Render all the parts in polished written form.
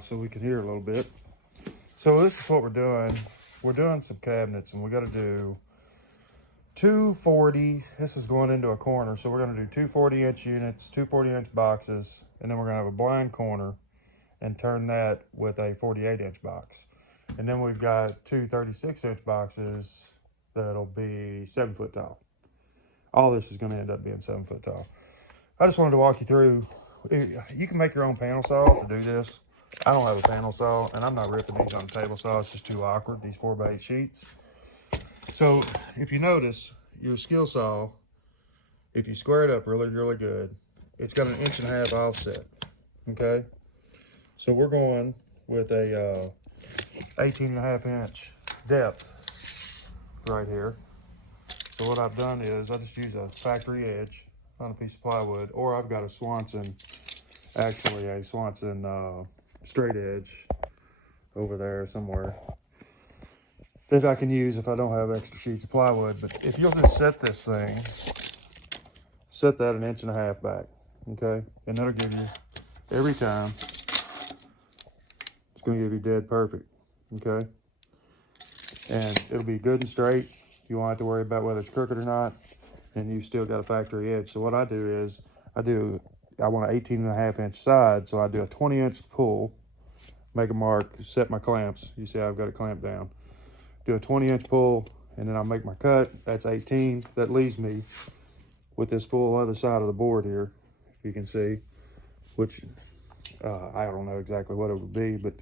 so we can hear a little bit. So this is what we're doing. We're doing some cabinets, and we got to do 240. This is going into a corner, so we're going to do two 40-inch units, two 40-inch boxes, and then we're going to have a blind corner and turn that with a 48-inch box. And then we've got two 36-inch boxes that'll be 7 foot tall. All this is going to end up being 7 foot tall. I just wanted to walk you through. You can make your own panel saw to do this. I don't have a panel saw, and I'm not ripping these on a table saw. It's just too awkward, these 4x8 sheets. So if you notice, your skill saw, if you square it up really, really good, it's got an 1.5 inch offset, okay? So we're going with a 18.5 inch depth right here. So what I've done is I just use a factory edge on a piece of plywood, or I've got a Swanson, actually a Swanson straight edge over there somewhere that I can use if I don't have extra sheets of plywood. But if you'll just set this thing, set that 1.5 inches back, okay? And that'll give you, every time, it's gonna give you dead perfect, okay? And it'll be good and straight. You won't have to worry about whether it's crooked or not, and you've still got a factory edge. So what I do is, I want an 18.5 inch side, so I do a 20-inch pull, make a mark, set my clamps. You see I've got it clamped down. Do a 20-inch pull, and then I'll make my cut. That's 18. That leaves me with this full other side of the board here, if you can see, which I don't know exactly what it would be, but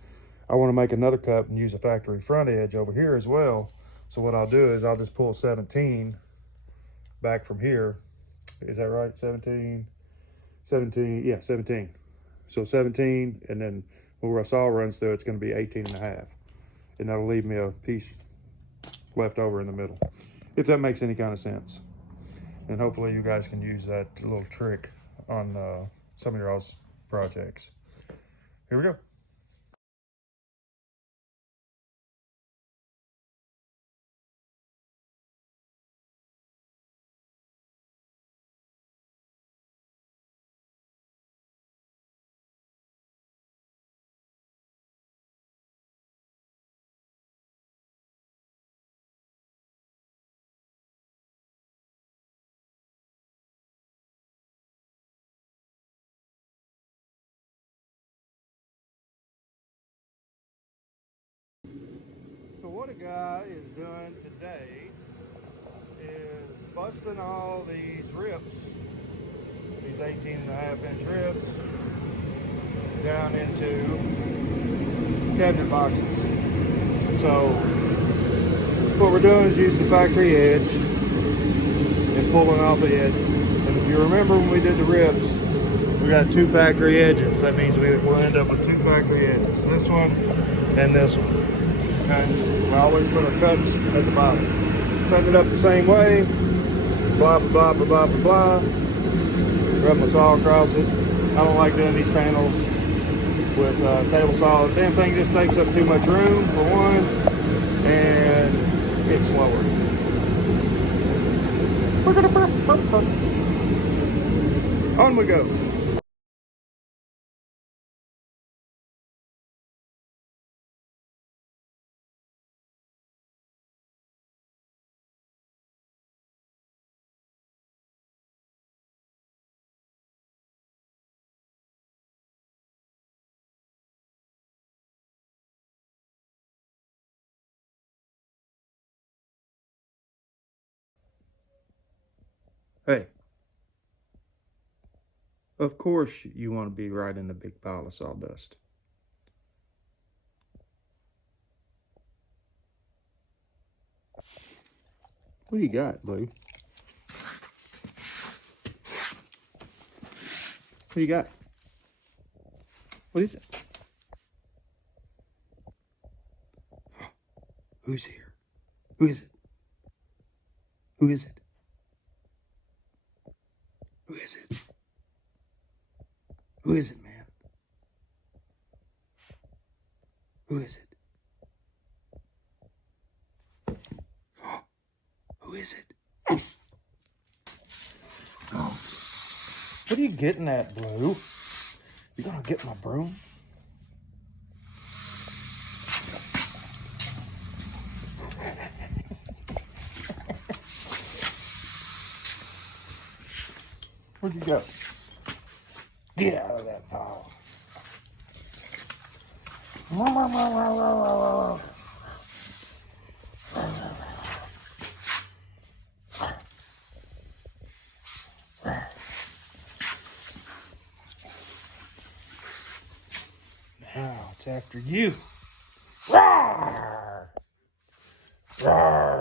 I want to make another cut and use a factory front edge over here as well. So what I'll do is I'll just pull 17 back from here. Is that right? 17, yeah, 17. So 17, and then where a saw runs through, it's going to be 18.5. And that'll leave me a piece left over in the middle, if that makes any kind of sense. And hopefully you guys can use that little trick on some of your all's projects. Here we go. So what a guy is doing today is busting all these rips, these 18.5 inch rips, down into cabinet boxes. So what we're doing is using the factory edge and pulling off the edge. And if you remember when we did the rips, we got two factory edges. That means we'll end up with two factory edges. This one and this one. Okay. I always put our cuts at the bottom. Set it up the same way. Blah, blah, blah, blah, blah, blah. Rub my saw across it. I don't like doing these panels with table saw. The damn thing just takes up too much room, for one, and it's slower. On we go. Hey, of course you want to be right in the big pile of sawdust. What do you got, Blue? What do you got? What is it? Who's here? Who is it? Who is it? Who is it? Who is it, man? Who is it? Who is it? Oh. What are you getting at, Blue? You gonna get my broom? Where'd you go? Get out of that pile. Now it's after you. Rawr! Rawr!